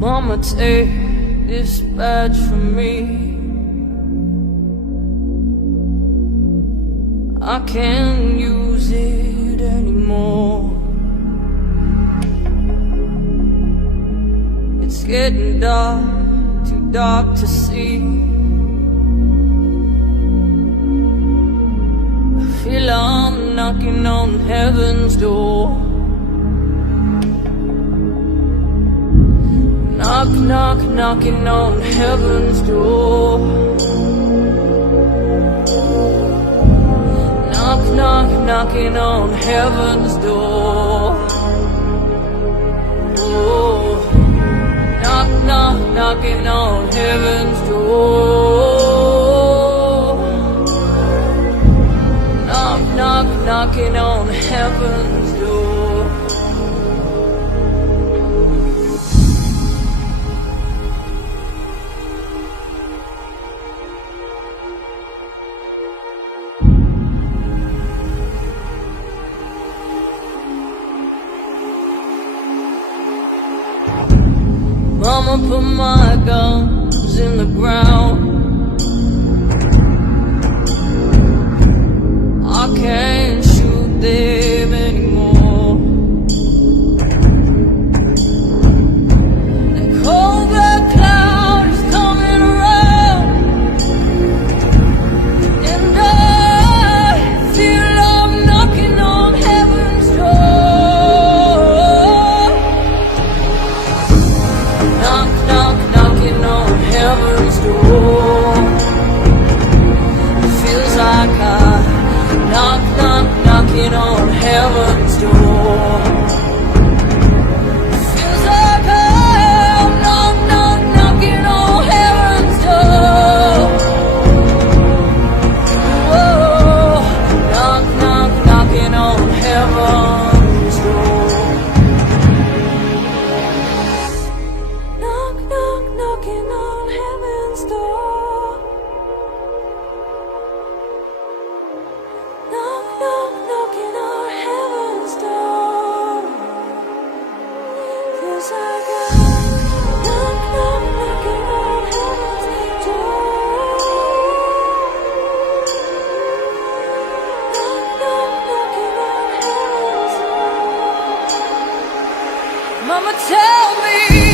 Mama, take this badge from me. I can't use it anymore. It's getting dark, too dark to see. I feel I'm knocking on heaven's door. Knock, knock, knocking on heaven's door. Knock, knock, knocking on heaven's door. Oh, knock, knock, knocking on heaven's door. Knock, knock, knocking on heaven's door. Mama, put my guns in the ground. I can't shoot them anymore. The cold black cloud is coming around, and I feel I'm knocking on heaven's door. Knock, knock, knocking on heaven's door. It feels like I knock, knock, knocking on heaven's door. It feels like I'm knock, knock, knocking on heaven's door. Whoa, knock, knock, knocking on heaven's door. Knock, knock, knocking on heaven's door. Knock, knock, knocking on heaven's door. Feels like I knock, knock, knocking on heaven's door. Knock, knock, knocking on heaven's door. Mama, tell me